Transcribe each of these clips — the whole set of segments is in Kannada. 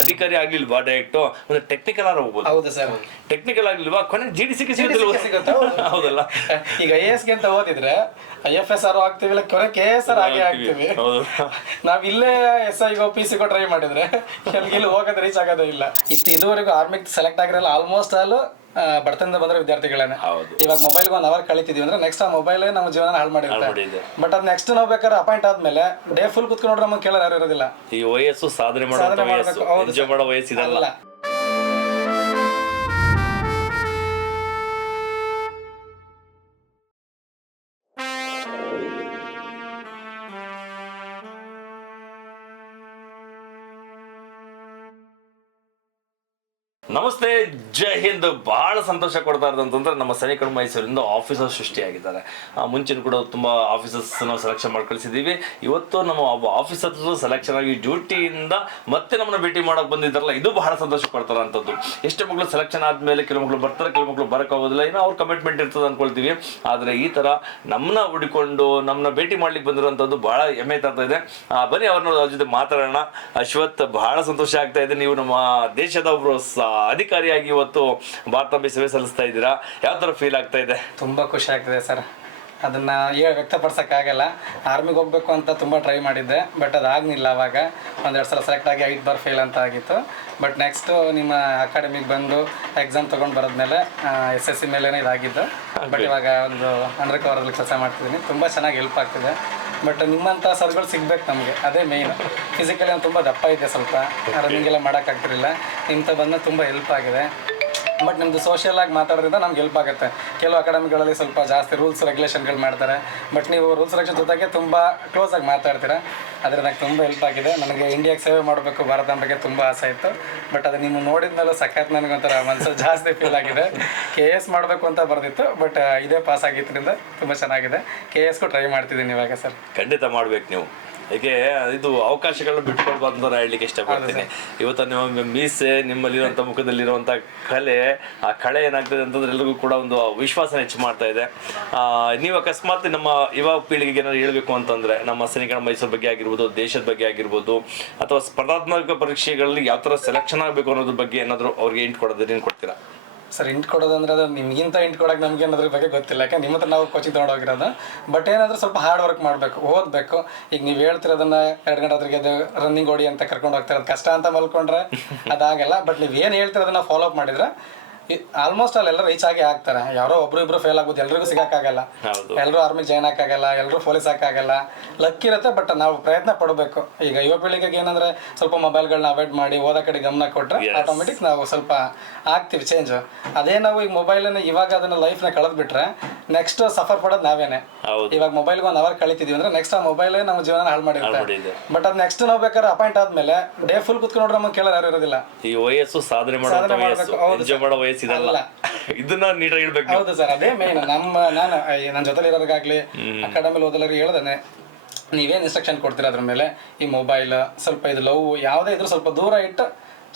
ಅಧಿಕಾರಿ ಆಗ್ಲಿಲ್ವಾ ಡೈರೆಕ್ಟ್ ಒಂದು ಟೆಕ್ನಿಕಲ್ ಆಗಿ ಹೋಗ್ಬೋದು. ಹೌದು ಸರ್. ಟೆಕ್ನಿಕಲ್ ಆಗ್ಲಿಲ್ವಾ ಕೊನೆ GDC ಸಿಗುತ್ತೆ. ಹೌದಲ್ಲ, ಈಗ IAS ಅಂತ ಓದಿದ್ರೆ IFS ಆಗ್ತೀವಿ, ಇಲ್ಲ ಕೊನೆ KS ಆಗಿ ಆಗ್ತೀವಿ. ನಾವ್ ಇಲ್ಲೇ SI ಗೋ PC ಗೋ ಟ್ರೈ ಮಾಡಿದ್ರೆ ಇಲ್ಲಿ ಹೋಗೋದು ರೀಚ್ ಆಗೋದೇ ಇಲ್ಲ. ಇದುವರೆಗೂ ಆರ್ಮಿಗೆ ಸೆಲೆಕ್ಟ್ ಆಗಿರಲ್ಲ ಆಲ್ಮೋಸ್ಟ್ ಆಲ್ ಬಡತನದಿಂದ ಬಂದ್ರೆ ವಿದ್ಯಾರ್ಥಿಗಳೇನೆ. ಇವಾಗ ಮೊಬೈಲ್ 1 ಅವರ್ ಕಳಿತಿದೀವಿ ಅಂದ್ರೆ ನೆಕ್ಸ್ಟ್ ಆ ಮೊಬೈಲ್ ನಮ್ಮ ಜೀವನ ಹಾಳು ಮಾಡಿರುತ್ತೆ. ಬಟ್ ಅದ್ ನೆಕ್ಸ್ಟ್ ನಾವು ಬೇಕಾದ್ರೆ ಅಪಾಯಿಂಟ್ ಆದ್ಮೇಲೆ ಡೇ ಫುಲ್ ಕುತ್ಕೊಂಡ್ರೆ ನಮಗೆ ಕೇಳೋರು ಯಾರು ಇರೋದಿಲ್ಲ. ಈ ವಯಸ್ಸು ಸಾಧನೆ ಮಾಡೋ ವಯಸ್ಸು ಇದಲ್ಲ. ನಮಸ್ತೆ, ಜೈ ಹಿಂದ್. ಬಹಳ ಸಂತೋಷ ಕೊಡ್ತಾ ಇರೋದಂತಂದ್ರೆ ನಮ್ಮ ಸೈನಿಕರು ಮೈಸೂರಿಂದ ಆಫೀಸರ್ಸ್ ಸೃಷ್ಟಿಯಾಗಿದ್ದಾರೆ. ಮುಂಚೆ ಕೂಡ ತುಂಬ ಆಫೀಸರ್ಸ್ ನಾವು ಸೆಲೆಕ್ಷನ್ ಮಾಡಿ ಕಳಿಸಿದ್ದೀವಿ. ಇವತ್ತು ನಮ್ಮ ಆಫೀಸರ್ಸ್ ಸೆಲೆಕ್ಷನ್ ಆಗಿ ಡ್ಯೂಟಿಯಿಂದ ಮತ್ತೆ ನಮ್ಮನ್ನ ಭೇಟಿ ಮಾಡೋಕೆ ಬಂದಿದ್ದಾರಲ್ಲ, ಇದು ಬಹಳ ಸಂತೋಷ ಕೊಡ್ತಾರೆ ಅಂಥದ್ದು. ಎಷ್ಟು ಮಕ್ಕಳು ಸೆಲೆಕ್ಷನ್ ಆದಮೇಲೆ ಕೆಲವು ಮಕ್ಕಳು ಬರ್ತಾರೆ, ಕೆಲವು ಮಕ್ಕಳು ಬರೋಕ್ಕಾಗೋದಿಲ್ಲ, ಏನೋ ಅವ್ರ ಕಮಿಟ್ಮೆಂಟ್ ಇರ್ತದೆ ಅಂದ್ಕೊಳ್ತೀವಿ. ಆದರೆ ಈ ಥರ ನಮ್ಮನ್ನ ಹುಡುಕೊಂಡು ನಮ್ಮನ್ನ ಭೇಟಿ ಮಾಡ್ಲಿಕ್ಕೆ ಬಂದಿರೋಂಥದ್ದು ಬಹಳ ಹೆಮ್ಮೆ ತರ್ತಾ ಇದೆ. ಬನ್ನಿ ಅವ್ರ ಜೊತೆ ಮಾತಾಡೋಣ. ಅಶ್ವಥ್, ಬಹಳ ಸಂತೋಷ ಆಗ್ತಾ ಇದೆ. ನೀವು ನಮ್ಮ ದೇಶದ ಒಬ್ರು ಅಧಿಕಾರಿಯಾಗಿ ಇವತ್ತು ಭಾರತಾಂಬೆ ಸೇವೆ ಸಲ್ಲಿಸ್ತಾ ಇದ್ದೀರಾ. ಯಾವ ಥರ ಫೀಲ್ ಆಗ್ತಾ ಇದೆ? ತುಂಬ ಖುಷಿ ಆಗ್ತಿದೆ ಸರ್. ಅದನ್ನ ವ್ಯಕ್ತಪಡಿಸೋಕ್ಕಾಗಲ್ಲ. ಆರ್ಮಿಗೆ ಹೋಗ್ಬೇಕು ಅಂತ ತುಂಬ ಟ್ರೈ ಮಾಡಿದ್ದೆ, ಬಟ್ ಅದಾಗಲಿಲ್ಲ. ಅವಾಗ ಒಂದೆರಡು ಸಲ ಸೆಲೆಕ್ಟ್ ಆಗಿ 8 ಬಾರ್ ಫೇಲ್ ಅಂತ ಆಗಿತ್ತು. ಬಟ್ ನೆಕ್ಸ್ಟು ನಿಮ್ಮ ಅಕಾಡೆಮಿಗೆ ಬಂದು ಎಕ್ಸಾಮ್ ತೊಗೊಂಡು ಬರೋದ್ಮೇಲೆ SSC ಮೇಲೇ ಇದಾಗಿದ್ದು. ಬಟ್ ಇವಾಗ ಒಂದು ಅಂಡರ್ ಕವರಲ್ಲಿ ಕೆಲಸ ಮಾಡ್ತಿದ್ದೀನಿ. ತುಂಬ ಚೆನ್ನಾಗಿ ಹೆಲ್ಪ್ ಆಗ್ತಿದೆ. ಬಟ್ ನಿಮ್ಮಂಥ ಸರ್ಗಳು ಸಿಗ್ಬೇಕು ನಮಗೆ, ಅದೇ ಮೇಯ್ನು. ಫಿಸಿಕಲಿ ನಾನು ತುಂಬ ದಪ್ಪ ಇದ್ದೆ, ಸ್ವಲ್ಪ ರನ್ನಿಂಗೆಲ್ಲ ಮಾಡೋಕ್ಕಾಗ್ತಿರಲಿಲ್ಲ. ಇಂಥ ಬಂದ ತುಂಬ ಹೆಲ್ಪ್ ಆಗಿದೆ. ಬಟ್ ನಿಮ್ಮದು ಸೋಷಿಯಲ್ ಆಗಿ ಮಾತಾಡೋದ್ರಿಂದ ನಮ್ಗೆ ಹೆಲ್ಪ್ ಆಗುತ್ತೆ. ಕೆಲವು ಅಕಾಡೆಮಿಗಳಲ್ಲಿ ಸ್ವಲ್ಪ ಜಾಸ್ತಿ ರೂಲ್ಸ್ ರೆಗ್ಯುಲೇಷನ್ಗಳು ಮಾಡ್ತಾರೆ, ಬಟ್ ನೀವು ರೂಲ್ಸ್ ರೆಗ್ಯುಲೇಷನ್ ಜೊತೆಗೆ ತುಂಬ ಕ್ಲೋಸ್ ಆಗಿ ಮಾತಾಡ್ತೀರಾ. ಅದರಿಂದ ನಂಗೆ ತುಂಬ ಹೆಲ್ಪ್ ಆಗಿದೆ. ನನಗೆ ಇಂಡಿಯಾಗೆ ಸೇವೆ ಮಾಡಬೇಕು, ಭಾರತಾಂಬೆಗೆ ತುಂಬ ಆಸೆ ಇತ್ತು. ಬಟ್ ಅದು ನೀವು ನೋಡಿದ್ಮೇಲೆ ಸಖತ್ ನನಗೊಂಥರ ಮನಸ್ಸು ಜಾಸ್ತಿ ಫೀಲ್ ಆಗಿದೆ. KS ಮಾಡಬೇಕು ಅಂತ ಬರ್ದಿತ್ತು, ಬಟ್ ಇದೇ ಪಾಸ್ ಆಗಿದ್ದರಿಂದ ತುಂಬ ಚೆನ್ನಾಗಿದೆ. KSಗೂ ಟ್ರೈ ಮಾಡ್ತಿದ್ದೀನಿ ಇವಾಗ ಸರ್. ಖಂಡಿತ ಮಾಡ್ಬೇಕು ನೀವು. ಏಕೆ ಇದು ಅವಕಾಶಗಳನ್ನ ಬಿಟ್ಕೊಳ್ಬಾರ್ದು ಅಂತ ಹೇಳಲಿಕ್ಕೆ ಇಷ್ಟಪಡ್ತೀನಿ. ಇವತ್ತು ನಿಮ್ಮ ಮೀಸೆ, ನಿಮ್ಮಲ್ಲಿರುವಂಥ ಮುಖದಲ್ಲಿರುವಂಥ ಕಲೆ, ಆ ಕಳೆ ಏನಾಗ್ತದೆ ಅಂತಂದ್ರೆ ಎಲ್ರಿಗೂ ಕೂಡ ಒಂದು ವಿಶ್ವಾಸನ ಹೆಚ್ಚು ಮಾಡ್ತಾ ಇದೆ. ನೀವು ಅಕಸ್ಮಾತ್ ನಮ್ಮ ಯುವ ಪೀಳಿಗೆಗೆ ಏನಾದ್ರು ಹೇಳಬೇಕು ಅಂತಂದ್ರೆ, ನಮ್ಮ ಸೈನಿಕರ ಮೈಸೂರು ಬಗ್ಗೆ ಆಗಿರ್ಬೋದು, ದೇಶದ ಬಗ್ಗೆ ಆಗಿರ್ಬೋದು, ಅಥವಾ ಸ್ಪರ್ಧಾತ್ಮಕ ಪರೀಕ್ಷೆಗಳಲ್ಲಿ ಯಾವ ಥರ ಸೆಲೆಕ್ಷನ್ ಆಗಬೇಕು ಅನ್ನೋದ್ರ ಬಗ್ಗೆ ಏನಾದರೂ ಅವ್ರಿಗೆ ಇಂಟ್ ಕೊಡೋದು ಏನು ಕೊಡ್ತೀರಾ? ಸರ್, ಇಂಟ್ ಕೊಡೋದಂದ್ರೆ ಅದು ನಿಮಗಿಂತ ಇಂಟ್ ಕೊಡೋಕೆ ನಮಗೆ ಅನ್ನೋದ್ರ ಬಗ್ಗೆ ಗೊತ್ತಿಲ್ಲ. ಯಾಕೆ ನಿಮ್ಮ ಹತ್ರ ನಾವು ಕೋಚಿಂಗ್ ತೊಗೊಂಡೋಗಿರೋದು. ಬಟ್ ಏನಾದರೂ ಸ್ವಲ್ಪ ಹಾರ್ಡ್ ವರ್ಕ್ ಮಾಡಬೇಕು, ಓದಬೇಕು. ಈಗ ನೀವು ಹೇಳ್ತಿರೋದನ್ನ 2 ಗಂಟೆ ಅದ್ರಿಗೆ ಅದು ರನ್ನಿಂಗ್ ಓಡಿ ಅಂತ ಕರ್ಕೊಂಡು ಹೋಗ್ತಿರೋದು ಕಷ್ಟ ಅಂತ ಮಲ್ಕೊಂಡ್ರೆ ಅದಾಗಲ್ಲ. ಬಟ್ ನೀವು ಏನು ಹೇಳ್ತಿರೋದನ್ನ ಫಾಲೋ ಅಪ್ ಮಾಡಿದ್ರೆ ಆಲ್ಮೋಸ್ಟ್ ಅಲ್ಲೆಲ್ಲ ರೀಚ್ ಆಗಿ ಆಗ್ತಾರೆ. ಯಾರೋ ಒಬ್ರು ಫೇಲ್ ಆಗ್ಬೋದು, ಎಲ್ರಿಗೂ ಸಿಗೋಕ್ಕಾಗಲ್ಲ. ಎಲ್ಲರೂ ಆರ್ಮಿಗೆ ಜಾಯ್ನ್ ಹಾಕಾಗಲ್ಲ, ಎಲ್ಲರೂ ಪೊಲೀಸ್ ಹಾಕಾಗಲ್ಲ. ಲಕ್ ಇರುತ್ತೆ, ಬಟ್ ನಾವು ಪ್ರಯತ್ನ ಪಡಬೇಕು. ಈಗ ಯುವ ಪೀಳಿಗೆಗೆ ಏನಂದ್ರೆ ಸ್ವಲ್ಪ ಮೊಬೈಲ್ಗಳನ್ನ ಅವಾಯ್ಡ್ ಮಾಡಿ ಓದೋ ಕಡೆ ಗಮನ ಕೊಟ್ಟರೆ ಆಟೋಮೆಟಿಕ್ ನಾವು ಸ್ವಲ್ಪ ಆಗ್ತೀವಿ ಚೇಂಜ್. ಅದೇ ನಾವು ಈಗ ಮೊಬೈಲನ್ನ ಇವಾಗ ಅದನ್ನ ಲೈಫ್ನ ಕಳೆದ್ಬಿಟ್ರೆ ನೆಕ್ಸ್ಟ್ ಸಫರ್ ಪಡೋದು ನಾವೇನೆ. ಇವಾಗ ಮೊಬೈಲ್ಗೆ 1 ಅವರ್ ಕಳಿತಿದೀವಿ ಅಂದ್ರೆ ನೆಕ್ಸ್ಟ್ ಆ ಮೊಬೈಲೇ ನಮ್ಮ ಜೀವನ ಹಾಳು ಮಾಡಿರುತ್ತೆ. ಬಟ್ ಅದು ನೆಕ್ಸ್ಟ್ ನಾವು ಬೇಕಾದ್ರೆ ಅಪಾಯಿಂಟ್ ಆದ್ಮೇಲೆ ಡೇ ಫುಲ್ ಕುತ್ಕೊಂಡ್ರೆ ನಮಗೆ ಕೇಳೋರು ಯಾರು ಇರೋದಿಲ್ಲ. ಈ ವಯಸ್ಸು ಸಾಧನೆ ಮಾಡೋ ವಯಸ್ಸು ಇದಲ್ಲ. ಇದನ್ನ ನೀಟಾಗಿ ಹೇಳ್ಬೇಕು. ಹೌದು ಸರ್, ಅದೇ ಮೇನ್. ನನ್ನ ಜೊತೆ ಇರೋರಿಗಾಗ್ಲಿ ಅಕಾಡೆಮಿಲಿ ಓದೋರಿಗೆ ಹೇಳ್ದೇನೆ, ನೀವೇನು ಇನ್ಸ್ಟ್ರಕ್ಷನ್ ಕೊಡ್ತೀರ ಅದ್ರ ಮೇಲೆ ಈ ಮೊಬೈಲ್ ಸ್ವಲ್ಪ ಇದು ಲವ್ ಯಾವುದೇ ಇದ್ರೂ ಸ್ವಲ್ಪ ದೂರ ಇಟ್ಟು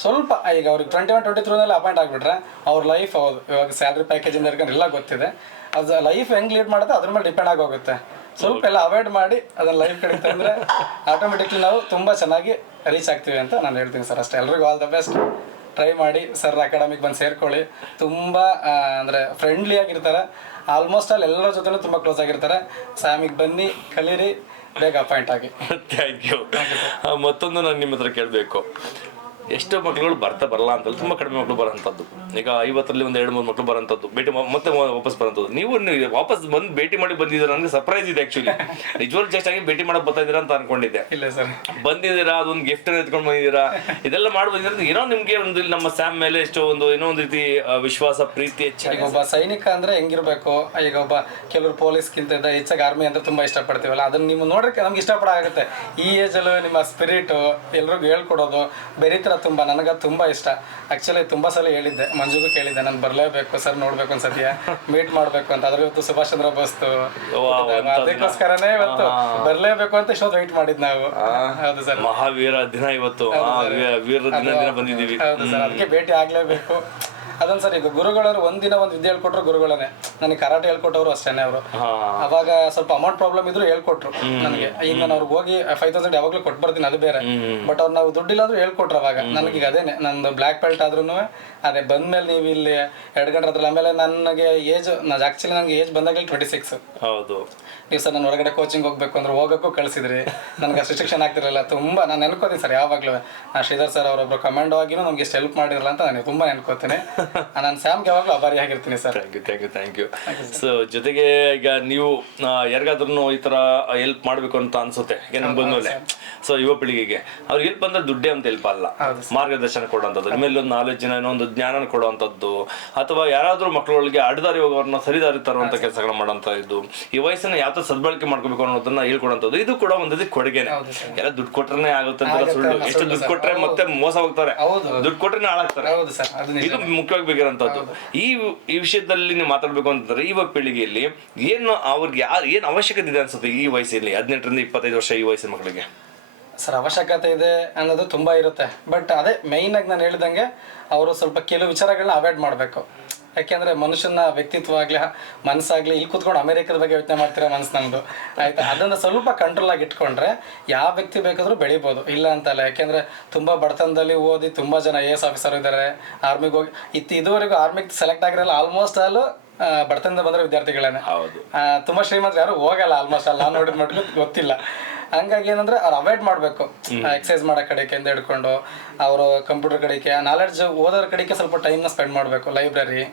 ಸ್ವಲ್ಪ ಈಗ ಅವ್ರಿಗೆ 21, 23 ಅಪಾಯಿಂಟ್ ಆಗಿಬಿಟ್ರೆ ಅವ್ರ ಲೈಫ್ ಹೌದು ಇವಾಗ ಸ್ಯಾಲ್ರಿ ಪ್ಯಾಕೇಜಿಂದ ಎಲ್ಲ ಗೊತ್ತಿದೆ. ಅದು ಲೈಫ್ ಹೆಂಗೆ ಲೀಡ್ ಮಾಡುತ್ತೆ ಅದ್ರ ಮೇಲೆ ಡಿಪೆಂಡ್ ಆಗೋಗುತ್ತೆ. ಸ್ವಲ್ಪ ಎಲ್ಲ ಅವಾಯ್ಡ್ ಮಾಡಿ ಅದನ್ನ ಲೈಫ್ ಕಡೆ ತಂದರೆ ಆಟೋಮೆಟಿಕ್ಲಿ ನಾವು ತುಂಬ ಚೆನ್ನಾಗಿ ರೀಚ್ ಆಗ್ತೀವಿ ಅಂತ ನಾನು ಹೇಳ್ತೀನಿ ಸರ್. ಅಷ್ಟೇ. ಎಲ್ರಿಗೂ ಆಲ್ ದ ಬೆಸ್ಟ್. ಟ್ರೈ ಮಾಡಿ ಸರ್, ಅಕಾಡೆಮಿಗೆ ಬಂದು ಸೇರ್ಕೊಳ್ಳಿ. ತುಂಬ ಅಂದರೆ ಫ್ರೆಂಡ್ಲಿ ಆಗಿರ್ತಾರೆ. ಆಲ್ಮೋಸ್ಟ್ ಎಲ್ಲರ ಜೊತೆನೂ ತುಂಬ ಕ್ಲೋಸ್ ಆಗಿರ್ತಾರೆ. ಸ್ಯಾಮಿಗೆ ಬನ್ನಿ, ಕಲೀರಿ, ಬೇಗ ಅಪಾಯಿಂಟ್ ಆಗಿ. Thank you. ಮತ್ತೊಂದು ನಾನು ನಿಮ್ಮ ಹತ್ರ ಕೇಳಬೇಕು. ಎಷ್ಟೋ ಮಕ್ಕಳುಗಳು ಬರಲ್ಲ ಅಂತಲ್ಲ, ತುಂಬ ಕಡಿಮೆ ಮಕ್ಕಳು ಬರೋಂಥದ್ದು. ಈಗ 50ರಲ್ಲಿ ಒಂದು 2-3 ಮಕ್ಕಳು ಬರೋಂಥದ್ದು, ಭೇಟಿ ಮತ್ತೆ ವಾಪಸ್ ಬರೋಂಥದ್ದು. ನೀವು ವಾಪಸ್ ಬಂದು ಭೇಟಿ ಮಾಡಿ ಬಂದಿದ್ದೀರಾ, ನನಗೆ ಸರ್ಪ್ರೈಸ್ ಇದೆ ಆ್ಯಕ್ಚುಲಿ. ನಿಜವಾಗ್ಲೂ ಜಸ್ಟ್ ಆಗಿ ಭೇಟಿ ಮಾಡಕ್ಕೆ ಬರ್ತಾ ಇದ್ದೀರಾ ಅಂತ ಅನ್ಕೊಂಡಿದ್ದೆ. ಇಲ್ಲ ಸರ್, ಬಂದಿದ್ದೀರಾ, ಅದೊಂದು ಗಿಫ್ಟ್ ಎತ್ಕೊಂಡು ಬಂದಿದ್ದೀರಾ, ಇದೆಲ್ಲ ಮಾಡಿ ಬಂದಿರೋದು ಏನೋ ನಿಮಗೆ ಒಂದು ನಮ್ಮ ಸ್ಯಾಮ್ ಮೇಲೆ ಎಷ್ಟೋ ಏನೋ ಒಂದು ರೀತಿ ವಿಶ್ವಾಸ, ಪ್ರೀತಿ ಹೆಚ್ಚಾಗಿ. ಒಬ್ಬ ಸೈನಿಕ ಅಂದರೆ ಹೆಂಗಿರ್ಬೇಕು, ಈಗ ಒಬ್ಬ ಕೆಲವರು ಪೊಲೀಸ್ಗಿಂತ ಹೆಚ್ಚಾಗಿ ಆರ್ಮಿ ಅಂದರೆ ತುಂಬ ಇಷ್ಟಪಡ್ತೀವಲ್ಲ, ಅದನ್ನು ನೀವು ನೋಡ್ಲಿಕ್ಕೆ ನಮ್ಗೆ ಇಷ್ಟಪಡಾಗುತ್ತೆ. ಈ ಏಜಲ್ಲೂ ನಿಮ್ಮ ಸ್ಪಿರಿಟು ಎಲ್ರಿಗೂ ಹೇಳ್ಕೊಡೋದು ಬೆರೀತರ ತುಂಬ ನನಗೆ ತುಂಬ ಇಷ್ಟ. ಆ್ಯಕ್ಚುಲಿ ತುಂಬ ಸಲ ಹೇಳಿದ್ದೆ, ಮಂಜುಗೂ ಕೇಳಿದ್ದೆ, ನಾನು ಬರಲೇಬೇಕು ಸರ್, ನೋಡ್ಬೇಕು ಒಂದ್ಸತಿಯ ಮೀಟ್ ಮಾಡಬೇಕು ಅಂತ. ಅದ್ರ ಇವತ್ತು ಸುಭಾಷ್ ಚಂದ್ರ ಬೋಸ್ತು, ಅದಕ್ಕೋಸ್ಕರನೇ ಇವತ್ತು ಬರಲೇಬೇಕು ಅಂತ ಇಷ್ಟೊಂದು ವೆಯ್ಟ್ ಮಾಡಿದ್ ನಾವು. ಹೌದು ಸರ್, ಮಹಾವೀರ ದಿನ ಇವತ್ತು, ವೀರ ದಿನ ಬಂದಿದ್ದೀವಿ. ಹೌದು ಸರ್, ಅದಕ್ಕೆ ಭೇಟಿ ಆಗಲೇಬೇಕು. ಅದೊಂದು ಸರ್ ಈಗ ಗುರುಗಳವರು ಒಂದಿನ ಒಂದು ವಿದ್ಯೆ ಹೇಳ್ಕೊಟ್ರು ಗುರುಗಳನ್ನೇ, ನನಗೆ ಕರಾಟೆ ಹೇಳ್ಕೊಟ್ಟವರು ಅಷ್ಟೇನೆ ಅವರು. ಹಾ ಅವಾಗ ಸ್ವಲ್ಪ ಅಮೌಂಟ್ ಪ್ರಾಬ್ಲಮ್ ಇದ್ರು ಹೇಳ್ಕೊಟ್ರು ನನಗೆ. ಈಗ ನಾನು ಅವ್ರಿಗೆ ಹೋಗಿ 5,000 ಯಾವಾಗಲೂ ಕೊಟ್ಟು ಬರ್ತೀನಿ, ಅದು ಬೇರೆ. ಬಟ್ ಅವ್ರು ನಾವು ದುಡ್ಡಿಲ್ಲ ಆದ್ರೂ ಹೇಳ್ಕೊಟ್ರು ಅವಾಗ. ನನಗೀಗ ಅದೇನೆ ನಂದು ಬ್ಲ್ಯಾಕ್ ಬೆಲ್ಟ್ ಆದ್ರೂ ಅದೇ ಬಂದ್ಮೇಲೆ ನೀವು ಇಲ್ಲಿ 2 ಗಂಟೆ ಅದ್ರಲ್ಲಿ. ಆಮೇಲೆ ನನಗೆ ಏಜ್ ಆಕ್ಚುಲಿ ನನಗೆ ಏಜ್ ಬಂದಾಗ 26. ಹೌದು. ನೀವು ಸರ್ ನಾನು ಹೊರಗಡೆ ಕೋಚಿಂಗ್ ಹೋಗ್ಬೇಕು ಅಂದ್ರೆ ಹೋಗೋಕ್ಕೂ ಕಳಿಸಿದ್ರಿ, ನನಗೆ ಅಷ್ಟು ರಿಸ್ಟ್ರಿಕ್ಷನ್ ಆಗ್ತಿರಲಿಲ್ಲ. ತುಂಬ ನಾನು ನೆನ್ಕೋತೀನಿ ಸರ್ ಯಾವಾಗಲೂ. ಶ್ರೀಧರ್ ಸರ್ ಅವರೊಬ್ಬರು ಕಮಾಂಡೋ ಆಗಿನೂ ನಮ್ಗೆ ಇಷ್ಟು ಹೆಲ್ಪ್ ಮಾಡಿರಲ್ಲ ಅಂತ ನಾನು ತುಂಬ ನೆನ್ಕೋತೀನಿ. ನಾನು ಸ್ಯಾಮ್ಗೆ ಯಾವಾಗಲೂ ಆಭಾರಿ ಆಗಿರ್ತೀನಿ ಸರ್. Thank you. ಸೊ ಜೊತೆಗೆ ಈಗ ನೀವು ಯಾರಿಗಾದ್ರೂ ಈ ಥರ ಹೆಲ್ಪ್ ಮಾಡಬೇಕು ಅಂತ ಅನ್ಸುತ್ತೆ ಈಗ ನಿಮ್ಗೆ ಬಂದ್ಮೇಲೆ, ಸೊ ಯುವ ಪೀಳಿಗೆಗೆ ಅವ್ರಿಗೆ ಹೆಲ್ಪ್ ಅಂದ್ರೆ ದುಡ್ಡೇ ಅಂತ ಹೆಲ್ಪ್ ಅಲ್ಲ, ಮಾರ್ಗದರ್ಶನ ಕೊಡುವಂಥದ್ದು, ನಿಮ್ಮಲ್ಲಿ ಒಂದು ನಾಲೆಡ್ಜಿನ ಒಂದು ಜ್ಞಾನ ಕೊಡುವಂಥದ್ದು, ಅಥವಾ ಯಾರಾದ್ರೂ ಮಕ್ಕಳುಗಳಿಗೆ ಅಡ್ಡದಾರಿ ಹೋಗೋರ್ನ ಸರಿದಾರಿ ತರುವಂಥ ಕೆಲಸಗಳನ್ನ ಮಾಡೋಂಥ ಇದು, ಈ ವಯಸ್ಸನ್ನ ಯಾವ ಥರ ಸದ್ಬಳಕೆ ಮಾಡ್ಕೋಬೇಕು ಅನ್ನೋದನ್ನ ಹೇಳ್ಕೊಡುವಂಥದ್ದು, ಇದು ಕೂಡ ಒಂದು ಕೊಡುಗೆನೆ. ಎಲ್ಲ ದುಡ್ಡು ಕೊಟ್ರೆ ಆಗುತ್ತೆ ಅಂತ ಸುಳ್ಳು. ಎಷ್ಟು ದುಡ್ಡು ಕೊಟ್ರೆ ಮತ್ತೆ ಮೋಸ ಹೋಗ್ತಾರೆ, ದುಡ್ಡು ಕೊಟ್ರೆ ಹಾಳಾಗ್ತಾರೆ. ಇದು ಮುಖ್ಯವಾಗಿ ಬೇಕಿರೋಂಥದ್ದು. ಈ ವಿಷಯದಲ್ಲಿ ನೀವು ಮಾತಾಡ್ಬೇಕು ಅಂತಂದ್ರೆ ಯುವ ಪೀಳಿಗೆಯಲ್ಲಿ ಏನು ಅವ್ರಿಗೆ ಏನು ಅವಶ್ಯಕತೆ ಇದೆ ಅನ್ಸುತ್ತೆ ಈ ವಯಸ್ಸಲ್ಲಿ 18ರಿಂದ 25 ವರ್ಷ ಈ ವಯಸ್ಸಿನ ಮಕ್ಕಳಿಗೆ? ಸರ್ ಅವಶ್ಯಕತೆ ಇದೆ ಅನ್ನೋದು ತುಂಬ ಇರುತ್ತೆ. ಬಟ್ ಅದೇ ಮೇಯ್ನಾಗಿ ನಾನು ಹೇಳಿದಂಗೆ ಅವರು ಸ್ವಲ್ಪ ಕೆಲವು ವಿಚಾರಗಳನ್ನ ಅವಾಯ್ಡ್ ಮಾಡಬೇಕು. ಯಾಕೆಂದರೆ ಮನುಷ್ಯನ ವ್ಯಕ್ತಿತ್ವ ಆಗಲಿ ಮನಸ್ಸಾಗಲಿ ಇಲ್ಲಿ ಕೂತ್ಕೊಂಡು ಅಮೆರಿಕದ ಬಗ್ಗೆ ಯೋಚನೆ ಮಾಡ್ತಿರೋ ಮನಸ್ಸು ನಮ್ಮದು, ಆಯಿತಾ. ಅದನ್ನು ಸ್ವಲ್ಪ ಕಂಟ್ರೋಲ್ ಆಗಿ ಇಟ್ಕೊಂಡ್ರೆ ಯಾವ ವ್ಯಕ್ತಿ ಬೇಕಾದರೂ ಬೆಳಿಬೋದು, ಇಲ್ಲ ಅಂತಲ್ಲ. ಯಾಕೆಂದರೆ ತುಂಬ ಬಡತನದಲ್ಲಿ ಓದಿ ತುಂಬ ಜನ AS ಆಫೀಸರ್ ಇದ್ದಾರೆ, ಆರ್ಮಿಗೆ ಹೋಗಿ ಇದುವರೆಗೂ ಆರ್ಮಿಗೆ ಸೆಲೆಕ್ಟ್ ಆಗಿರಲ್ಲ ಆಲ್ಮೋಸ್ಟ್ ಆಲ್ ಬಡತನದಿಂದ ಬಂದರೆ ವಿದ್ಯಾರ್ಥಿಗಳೇನೆ. ತುಂಬ ಶ್ರೀಮಂತರು ಯಾರು ಹೋಗಲ್ಲ ಆಲ್ಮೋಸ್ಟ್ ಆಲ್, ನಾನು ನೋಡಿದ ಮಟ್ಟಿಗೆ ಗೊತ್ತಿಲ್ಲ. ಹಂಗಾಗಿ ಏನಂದ್ರೆ ಅವ್ರು ಅವಾಯ್ಡ್ ಮಾಡಬೇಕು. ಎಕ್ಸಸೈಸ್ ಮಾಡೋ ಕಡೆಯಿಂದ ಹಿಡ್ಕೊಂಡು ಅವರು ಕಂಪ್ಯೂಟರ್ ಕಡೆಗೆ ನಾಲೆಡ್ಜ್ ಓದೋರ ಕಡೆಗೆ ಸ್ವಲ್ಪ ಟೈಮ್ನ ಸ್ಪೆಂಡ್ ಮಾಡಬೇಕು. ಲೈಬ್ರರಿ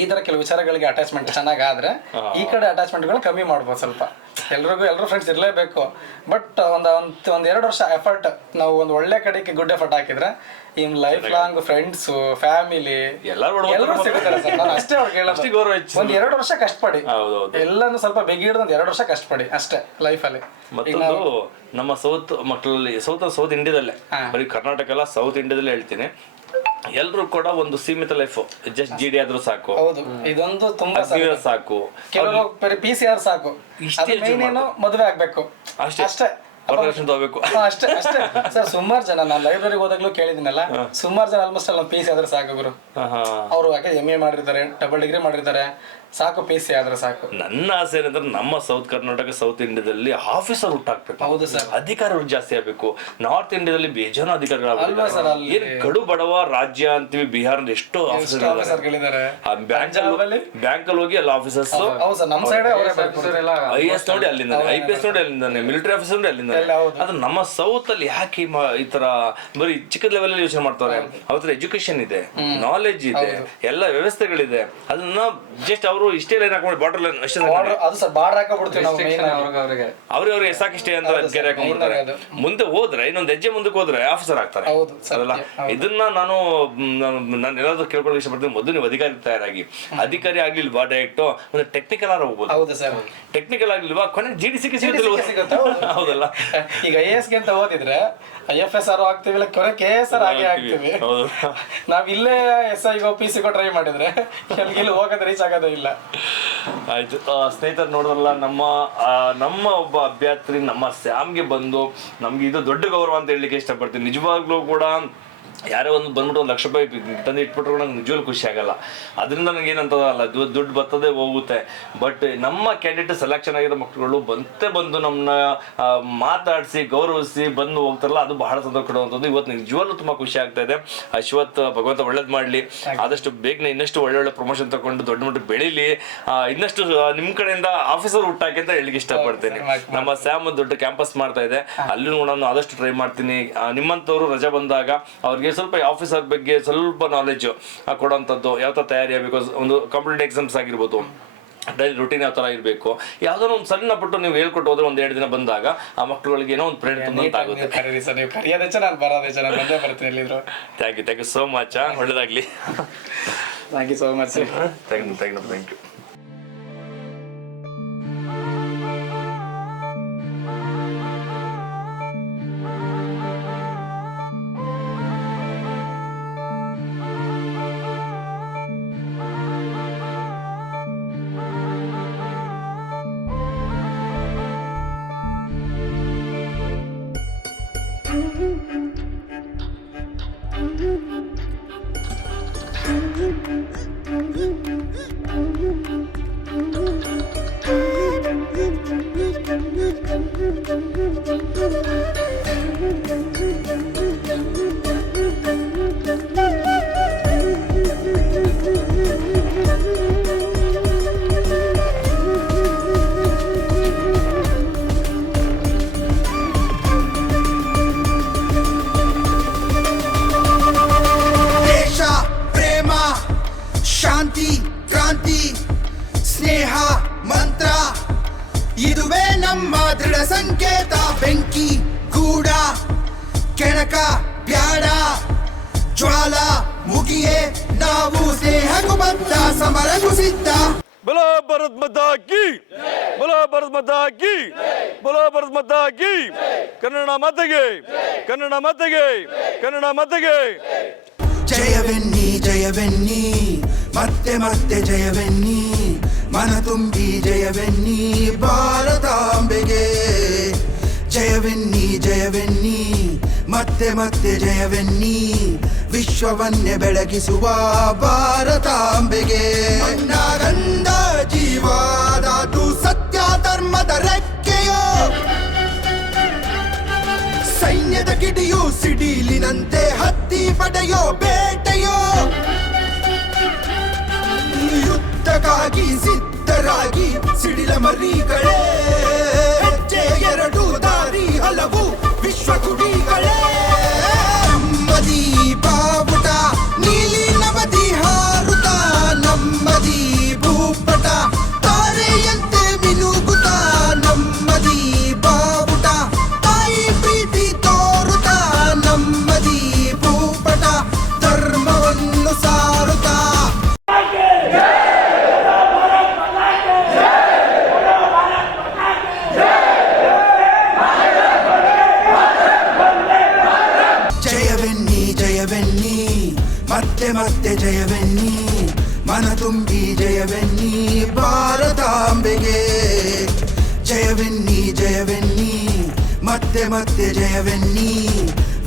ಈ ಥರ ಕೆಲವು ವಿಚಾರಗಳಿಗೆ ಅಟ್ಯಾಚ್ಮೆಂಟ್ ಚೆನ್ನಾಗಾದ್ರೆ ಈ ಕಡೆ ಅಟ್ಯಾಚ್ಮೆಂಟ್ಗಳು ಕಮ್ಮಿ ಮಾಡ್ಬೋದು ಸ್ವಲ್ಪ. ಎಲ್ಲರೂ ಫ್ರೆಂಡ್ಸ್ ಇರಲೇಬೇಕು. ಬಟ್ ಒಂದು 2 ವರ್ಷ ಎಫರ್ಟ್ ನಾವು ಒಂದು ಒಳ್ಳೆ ಕಡೆಗೆ ಗುಡ್ ಎಫರ್ಟ್ ಹಾಕಿದ್ರೆ in life long friends family ಎಲ್ಲರೂ ಸಿಗುತ್ತಾರೆ ಸರ್. ನಾನು ಅಷ್ಟೇ ಅವ್ರಿಗೆ ಹೇಳೋದು, ಒಂದು 2 ವರ್ಷ ಕಷ್ಟಪಡಿ, ಎಲ್ಲಾನು ಸ್ವಲ್ಪ ಬೆಗಿಡ್ದು ಒಂದು 2 ವರ್ಷ ಕಷ್ಟಪಡಿ ಅಷ್ಟೇ ಲೈಫಲ್ಲಿ. ಮತ್ತೊಂದು ನಮ್ಮ ಸೌತ್ ಮಕ್ಕಳಲ್ಲಿ ಸೌತ್ ಇಂಡಿಯಾದಲ್ಲೇ, ಬರೀ ಕರ್ನಾಟಕ ಅಲ್ಲ ಸೌತ್ ಇಂಡಿಯಾದಲ್ಲೇ ಹೇಳ್ತೀನಿ, ಎಲ್ರು ಕೂಡ ಒಂದು ಸೀಮಿತ ಲೈಫ್, ಜಸ್ಟ್ GD ಆದ್ರೂ ಸಾಕು. ಹೌದು, ಇದೊಂದು ತುಂಬಾ ಸಾಕು. ಕೆಲವರು PCR ಸಾಕು, ಮದುವೆ ಆಗ್ಬೇಕು ಅಷ್ಟೇ ಅಷ್ಟೇ ಸರ್. ಸುಮಾರು ಜನ ನಾನು ಲೈಬ್ರರಿಗೆ ಹೋದಾಗ್ಲೂ ಕೇಳಿದಿನಲ್ಲ, ಸುಮಾರು ಜನ ಆಲ್ಮೋಸ್ಟ್ ಅಲ್ಲ PC ಆದ್ರೆ ಸಾಕು ಗುರು. ಅವರು ಯಾಕೆ MA ಮಾಡಿರ್ತಾರೆ, ಡಬಲ್ ಡಿಗ್ರಿ ಮಾಡಿರ್ತಾರೆ, ಸಾಕು PC ಆದ್ರೆ ಸಾಕು. ನನ್ನ ಆಸೆ ಏನಂದ್ರೆ ನಮ್ಮ ಸೌತ್ ಕರ್ನಾಟಕ ಸೌತ್ ಇಂಡಿಯಾದಲ್ಲಿ ಆಫೀಸರ್ ಹುಟ್ಟಾಕ್ಬೇಕು. ಹೌದು ಸರ್, ಅಧಿಕಾರಿಗಳು ಜಾಸ್ತಿ ಆಗ್ಬೇಕು. ನಾರ್ತ್ ಇಂಡಿಯಾದಲ್ಲಿ ಬೇಜಾನ ಅಧಿಕಾರಿಗಳು, ಕಡು ಬಡವ ರಾಜ್ಯ ಅಂತೀವಿ ಬಿಹಾರದ ಎಷ್ಟೋ ಆಫೀಸರ್ಗಳಿದ್ದಾರೆ. ಬ್ಯಾಂಕ್ ಅಲ್ಲಿ ಹೋಗಿ ಎಲ್ಲ ಆಫೀಸರ್ಸ್ IAS ನೋಡಿ ಅಲ್ಲಿಂದ, IPS ನೋಡಿ ಅಲ್ಲಿಂದಾನೆ, ಮಿಲಿಟರಿ ಆಫೀಸರ್ ನೋಡಿ ಅಲ್ಲಿಂದ. ಅದು ನಮ್ಮ ಸೌತ್ ಅಲ್ಲಿ ಯಾಕೆ ಈ ತರ ಬರೀ ಚಿಕ್ಕ ಲೆವೆಲ್ ಅಲ್ಲಿ ಯೋಚನೆ ಮಾಡ್ತಾರೆ? ಅವ್ರ ಎಜುಕೇಶನ್ ಇದೆ, ನಾಲೆಜ್ ಇದೆ, ಎಲ್ಲ ವ್ಯವಸ್ಥೆಗಳಿದೆ. ಅದನ್ನ ಜಸ್ಟ್ ಅವರು ಇಷ್ಟೇ ಲೈನ್ ಹಾಕೊಂಡು ಬಾರ್ಡರ್ ಲೈನ್ ಅಷ್ಟೇ, ಅವ್ರಿಗೆ ಸಾಕಿಷ್ಟೇ ಅಂತ ಹಾಕೊಂಡ್ಬಿಡ್ತಾರೆ. ಮುಂದೆ ಹೋದ್ರೆ ಇನ್ನೊಂದು ಹೆಜ್ಜೆ ಮುಂದಕ್ಕೆ ಹೋದ್ರೆ ಆಫೀಸರ್ ಆಗ್ತಾರೆ. ಅದಲ್ಲ, ಇದನ್ನ ನಾನು ಏನಾದ್ರು ಕೇಳ್ಕೊಳ್ಳೋಕೆ ಇಷ್ಟಪಡ್ತೀನಿ. ಮೊದಲು ನೀವು ಅಧಿಕಾರಿ ತಯಾರಾಗಿ, ಅಧಿಕಾರಿ ಆಗ್ಲಿಲ್ವಾ ಡೈರೆಕ್ಟ್ ಒಂದು ಟೆಕ್ನಿಕಲ್ ಆಗಿ ಹೋಗ್ಬೋದು. ಟೆಕ್ನಿಕಲ್ ಆಗ್ಲಿಲ್ವಾ ಕೊನೆ GD ಸಿಗುತ್ತೆ. ಹೌದಲ್ಲ, ಈಗ IAS ಗೆ ಅಂತ ಓದಿದ್ರೆ IFSR ಆಗ್ತೀವಿ, ಕೊನೆ KSR ಆಗೇ ಆಗ್ತೀವಿ. ನಾವ್ ಇಲ್ಲೇ SI PC ಟ್ರೈ ಮಾಡಿದ್ರೆ ಎಲ್ಲಿಗೆ ಹೋಗೋದು ರೀಚ್ ಆಗೋದೇ ಇಲ್ಲ. ಆಯ್ತು ಸ್ನೇಹಿತರು, ನೋಡಿದ್ರಲ್ಲ ನಮ್ಮ ಒಬ್ಬ ಅಭ್ಯರ್ಥಿ ನಮ್ಮ ಸ್ಯಾಮ್ಗೆ ಬಂದು ನಮ್ಗೆ ಇದು ದೊಡ್ಡ ಗೌರವ ಅಂತ ಹೇಳಲಿಕ್ಕೆ ಇಷ್ಟಪಡ್ತೀನಿ. ನಿಜವಾಗ್ಲೂ ಕೂಡ ಯಾರೋ ಒಂದು ಬಂದ್ಬಿಟ್ಟು 1 ಲಕ್ಷ ರೂಪಾಯಿ ತಂದು ಇಟ್ಬಿಟ್ರು ನಂಗೆ ನಿಜವಾಗ್ಲೂ ಖುಷಿ ಆಗಲ್ಲ. ಅದರಿಂದ ನನಗೆ ಏನಂತದಲ್ಲ, ದುಡ್ಡು ಬರ್ತದೆ ಹೋಗುತ್ತೆ. ಬಟ್ ನಮ್ಮ ಕ್ಯಾಂಡಿಡೇಟ್ ಸೆಲೆಕ್ಷನ್ ಆಗಿರೋ ಮಕ್ಕಳುಗಳು ಬಂದು ನಮ್ಮನ್ನ ಮಾತಾಡಿಸಿ ಗೌರವಿಸಿ ಬಂದು ಹೋಗ್ತಾರಲ್ಲ, ಅದು ಬಹಳ ಸಂತೋಷ ಕೊಡುವಂಥದ್ದು. ಇವತ್ತು ನಿಜವಾಗ್ಲೂ ತುಂಬ ಖುಷಿ ಆಗ್ತಾ ಇದೆ. ಅಶ್ವಥ್, ಭಗವಂತ ಒಳ್ಳೇದು ಮಾಡಲಿ, ಆದಷ್ಟು ಬೇಗನೆ ಇನ್ನಷ್ಟು ಒಳ್ಳೊಳ್ಳೆ ಪ್ರಮೋಷನ್ ತಗೊಂಡು ದೊಡ್ಡ ಮಟ್ಟ ಬೆಳೀಲಿ, ಇನ್ನಷ್ಟು ನಿಮ್ಮ ಕಡೆಯಿಂದ ಆಫೀಸರ್ ಹುಟ್ಟಾಕಿ ಅಂತ ಹೇಳಿಕ್ಕೆ ಇಷ್ಟಪಡ್ತೀನಿ. ನಮ್ಮ ಸ್ಯಾಮ್ ಒಂದು ದೊಡ್ಡ ಕ್ಯಾಂಪಸ್ ಮಾಡ್ತಾ ಇದೆ, ಅಲ್ಲೂ ನಾನು ಆದಷ್ಟು ಟ್ರೈ ಮಾಡ್ತೀನಿ. ನಿಮ್ಮಂಥವ್ರು ರಜೆ ಬಂದಾಗ ಅವ್ರಿಗೆ ಸ್ವಲ್ಪ ಆಫೀಸರ್ ಬಗ್ಗೆ ಸ್ವಲ್ಪ ನಾಲೆಜ್ ಕೊಡುವಂಥದ್ದು, ಯಾವ ಥರ ತಯಾರಿ ಆಗಬೇಕು, ಒಂದು ಕಾಂಪಿಟೇಟಿವ್ ಎಕ್ಸಾಮ್ಸ್ ಆಗಿರ್ಬೋದು, ಡೈಲಿ ರುಟೀನ್ ಯಾವ ಥರ ಇರಬೇಕು, ಯಾವ್ದಾದ್ರು ಒಂದು ಸಣ್ಣ ಪಟ್ಟು ನೀವು ಹೇಳ್ಕೊಟ್ಟು ಹೋದ್ರೆ 1-2 ದಿನ ಬಂದಾಗ ಆ ಮಕ್ಕಳುಗಳಿಗೆ ಏನೋ ಒಂದು ಪ್ರೇರಣೆ ತುಂಬಂತಾಗುತ್ತೆ. Thank you so much. ಒಳ್ಳೇದಾಗ್ಲಿ. Thank you so much. Thank you. Mm-hmm. ಜ್ವಾಲಾ ಮುಗಿಯೇ ನಾವು ಸ್ನೇಹಕ್ಕೂ ಬದ್ಧ ಸಮರಕ್ಕೂ ಸಿದ್ಧ. बोलो भारत माता की, बोलो भारत माता की, बोलो भारत माता की. ಕನ್ನಡ ಮಾತೆಗೆ, ಕನ್ನಡ ಮಾತೆಗೆ, ಕನ್ನಡ ಮಾತೆಗೆ. ಜಯವೆನ್ನಿ ಜಯವೆನ್ನಿ ಮತ್ತೆ ಮತ್ತೆ ಜಯವೆನ್ನಿ ಮನ ತುಂಬಿ ಜಯವೆನ್ನಿ ಭಾರತಾಂಬೆಗೆ. ಜಯವೆನ್ನಿ ಜಯವೆನ್ನಿ ಮತ್ತೆ ಮತ್ತೆ ಜಯವೆನ್ನಿ ವಿಶ್ವವನ್ನೇ ಬೆಳಗಿಸುವ ಭಾರತಾಂಬೆಗೆ. ಗಂಧ ಜೀವಾದಾತು ಸತ್ಯ ಧರ್ಮದ ರೆಕ್ಕೆಯೋ, ಸೈನ್ಯದ ಕಿಡಿಯು ಸಿಡಿಲಿನಂತೆ ಹತ್ತಿ ಪಡೆಯೋ ಬೇಟೆಯೋ. ಯುದ್ಧಕ್ಕಾಗಿ ಸಿದ್ಧರಾಗಿ ಸಿಡಿಲ ಮರಿಗಳೇ, ಹೆಜ್ಜೆ ಎರಡು ದಾರಿ ಹಲವು ವಿಶ್ವ ಗುಡಿಗಳೇ. ನಮ್ಮದಿ ಬಾವುಟ ನೀಲಿ ನವದಿ ಹಾರುತ, ನಮ್ಮದಿ ಭೂಪಟ ತಾರೆಯಂತೆ ಮಿನುಗುತ್ತ. ನಮ್ಮದಿ ಬಾವುಟ ತಾಯಿ ಪ್ರೀತಿ ತೋರುತ, ನಮ್ಮದಿ ಭೂಪಟ ಧರ್ಮವನ್ನು ಸಾರುತ್ತ. ಜಯವೆನ್ನಿ ಜಯವೆನ್ನಿ ಮತ್ತೆ ಮತ್ತೆ ಜಯವೆನ್ನಿ ಮನ ತುಂಬಿ ಜಯವೆನ್ನಿ ಭಾರತಾಂಬೆಗೆ. ಜಯವೆನ್ನಿ ಜಯವೆನ್ನಿ ಮತ್ತೆ ಮತ್ತೆ ಜಯವೆನ್ನಿ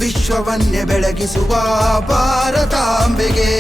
ವಿಶ್ವವನ್ನೇ ಬೆಳಗಿಸುವ ಭಾರತಾಂಬೆಗೆ.